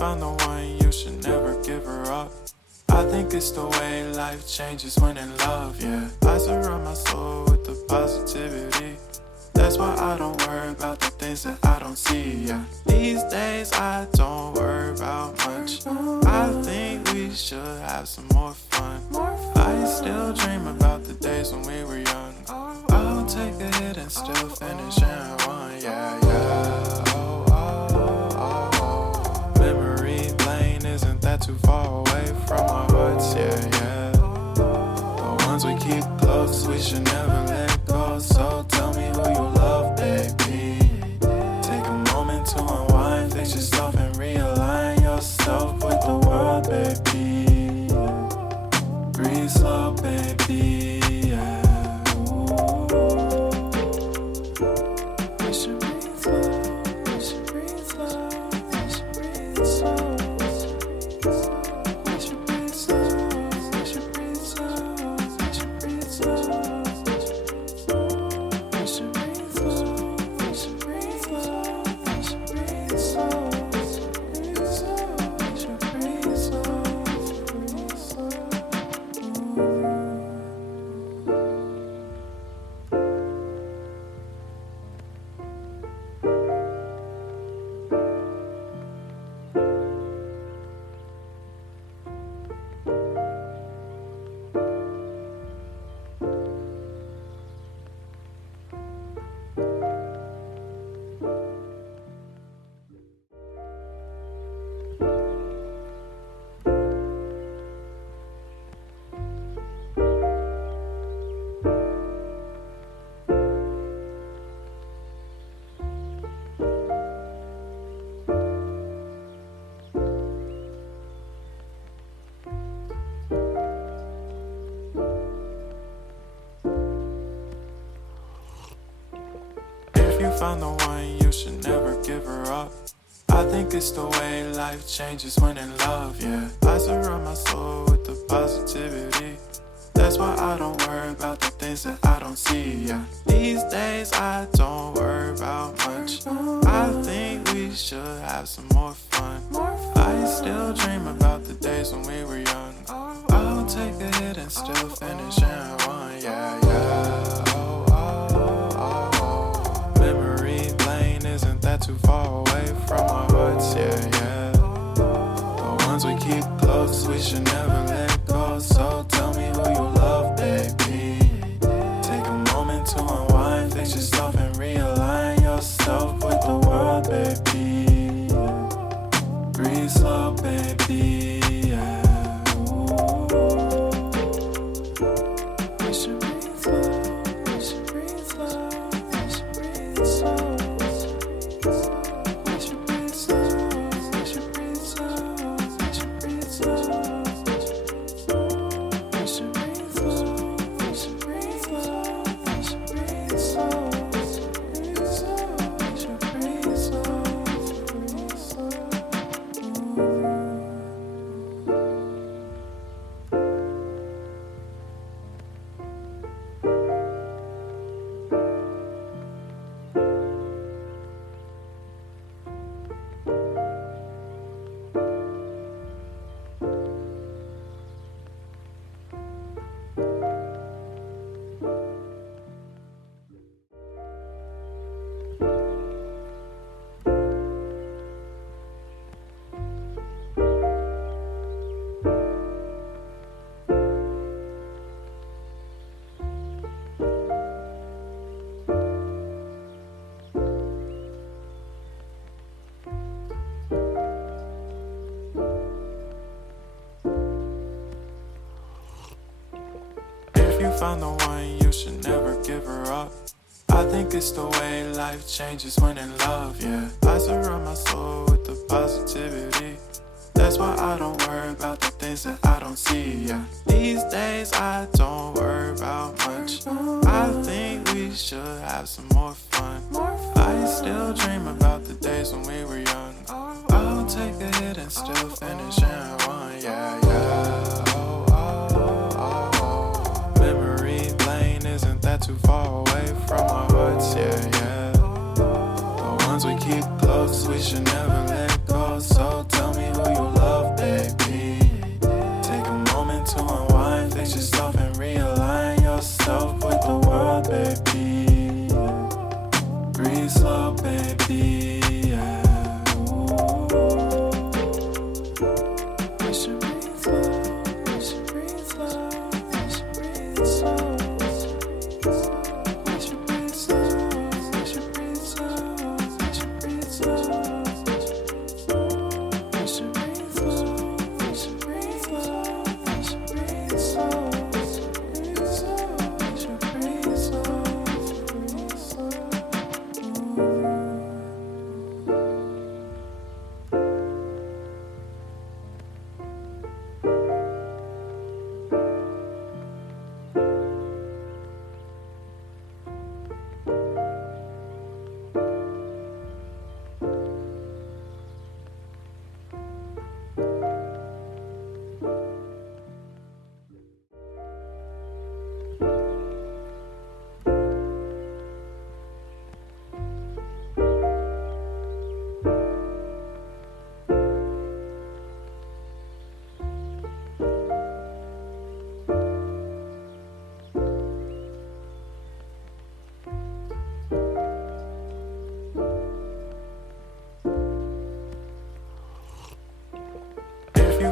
found the one, you should never give her up. I think it's the way life changes when in love, yeah. I surround my soul with the positivity. That's why I don't worry about the things that I don't see, yeah. These days I don't worry about much. I think we should have some more fun. I still dream about the days when we were young. I'll take a hit and still finish in one, yeah, yeah. Oh, oh, oh, oh. Memory lane isn't that too far away from our hearts, yeah, yeah. The ones we keep close, we should never let go. So tell me who you love, baby. Take a moment to unwind, fix yourself and realign yourself with the world, baby. Breathe slow, baby, yeah. We should breathe slow, we should breathe slow, we should breathe slow. We should breathe slow, we should breathe slow, we should breathe slow. We should breathe slow, we should breathe slow, we should breathe slow. We should breathe slow, breathe slow. If you found the one, you should never give her up. I think it's the way life changes when in love, yeah. I surround my soul with the positivity. That's why I don't worry about the things that I don't see, yeah. These days I don't worry about much. I think we should have some more fun. I still dream about the days when we were young. I'll take a hit and still finish in one, yeah, yeah. Oh, oh, oh, oh. Memory lane isn't that too far away from our hearts, yeah, yeah. The ones we keep close, we should never let go. So tell me who you love, baby. Take a moment to unwind, fix yourself and realign yourself with the world, baby. Breathe slow, baby, yeah. We should breathe slow, we should breathe slow, we should breathe slow. We should breathe slow, we should breathe slow, we should breathe slow. We should breathe slow, we should breathe slow, we should breathe slow. We should breathe slow, breathe slow. If you found the one, you should never give her up. I think it's the way life changes when in love, yeah. I surround my soul with the positivity. That's why I don't worry about the things that I don't see, yeah. These days I don't worry about much. I think we should have some more fun. I still dream about the days when we were young. I'll take a hit and still finish in one, yeah, yeah. Oh, oh, oh, oh. Memory lane isn't that too far away from our hearts, yeah, yeah. The ones we keep close, we should never let go. So tell me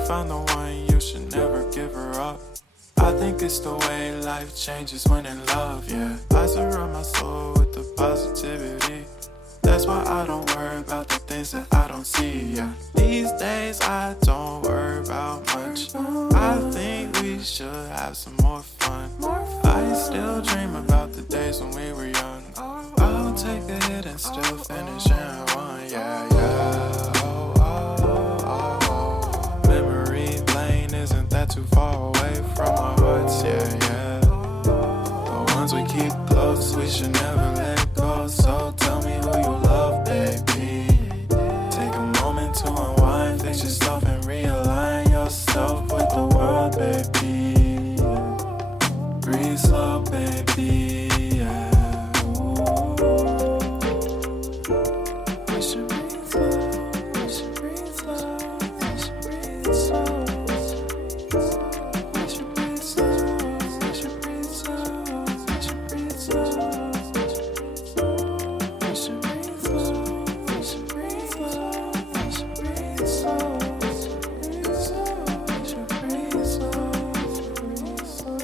found the one, you should never give her up. I think it's the way life changes when in love, yeah. I surround my soul with the positivity. That's why I don't worry about the things that I don't see, yeah. These days I don't worry about much. I think we should have some more fun. I still dream about the days when we were young. I'll take a hit and still finish in one, yeah, yeah. Oh, oh, oh, oh. Memory lane isn't that too far away from our hearts, yeah, yeah. The ones we keep close, we should never let go. So tell me who you love, baby. Take a moment to unwind, fix yourself and realign yourself with the world, baby. Breathe slow, baby, yeah. We should breathe slow, we should breathe slow, we should breathe slow. We should breathe slow, we should breathe slow, we should breathe slow. We should breathe slow, we should breathe slow, we should breathe slow. We should breathe slow, breathe slow.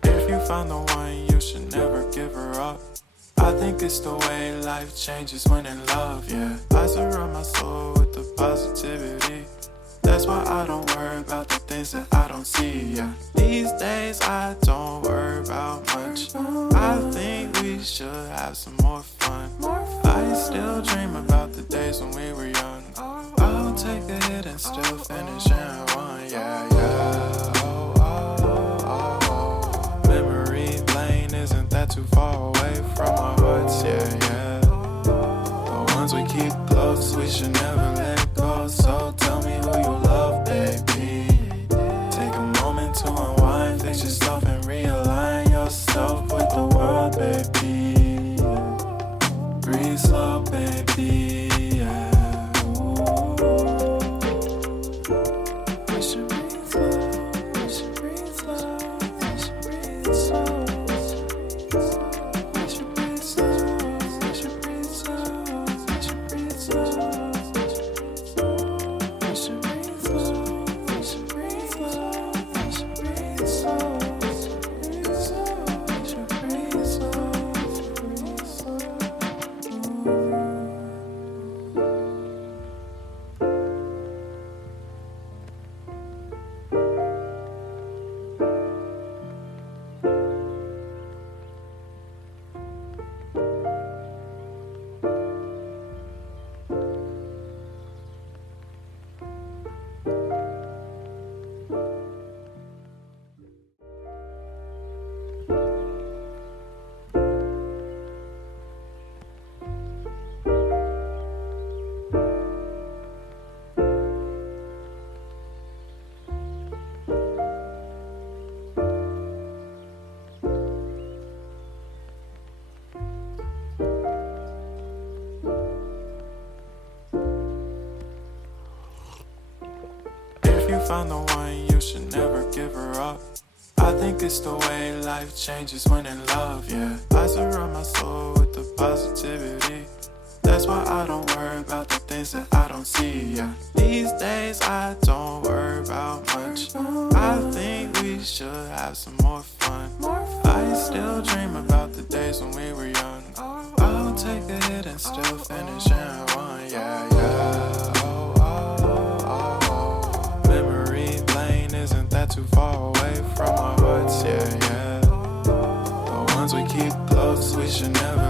If you found the one, you should never give her up. I think it's the way life changes when in love, yeah. I surround my soul with the positivity. That's why I don't worry about the things that I don't see, yeah. These days I don't worry about much. I think we should have some more fun. I still dream about the days when we were young. I'll take a hit and still finish in one, yeah, yeah. Oh, oh, oh, oh. Memory lane isn't that too far away from our hearts, yeah, yeah. The ones we keep close, we should never let go. So tell me who you love, baby. Take a moment to unwind, fix yourself and realign yourself with the world, baby. Breathe slow, baby, yeah. We should breathe slow, we should breathe slow, we should breathe slow. We should breathe slow, we should breathe slow, we should breathe slow. We should breathe slow, we should breathe slow, we should breathe slow. We should breathe slow, breathe slow. If you found the one, you should never give her up. I think it's the way life changes when in love, yeah. I surround my soul with the positivity. That's why I don't worry about the things that I don't see, yeah. These days I don't worry about much. I think we should have some more fun. I still dream about the days when we were young. I'll take a hit and still finish in one, yeah, yeah. Oh, oh, oh, oh. Memory lane isn't that too far away from our hearts, yeah, yeah. The ones we keep close, we should never